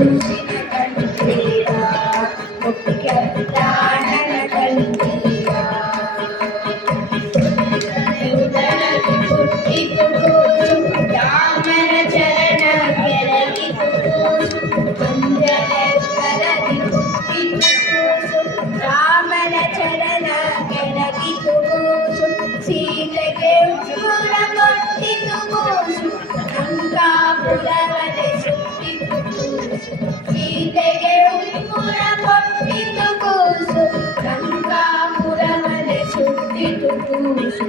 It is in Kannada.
ಕೂಸಿನ ಕಂಡೀರ ಮುಖ್ಯ ಪ್ರಾಣನ ಕಂಡೀರ ಉದರದಿ ಹುಟ್ಟಿತು ಕೂಸು ರಾಮನ ಚರಣ ಕೆರಗಿತು ಕೂಸು ಅಂಜನೆತ್ತರದಿ ಹುಟ್ಟಿತು ಕೂಸು ರಾಮನ ಚರಣ ಕೆರಗಿತು ಕೂಸು ಸೀತೆಗೆ ಉಂಗುರ ಕೊಟ್ಟಿತು ಕೂಸು ಲಂಕಾಪುರವನೆ ಸುತ್ತಿತು ಕೂಸು ಸೀತೆಗೆ ಉಂಗುರ ಕೊಟ್ಟಿತು ಕೂಸು ಲಂಕಾಪುರವನೆ ಸುತ್ತಿತು ಕೂಸು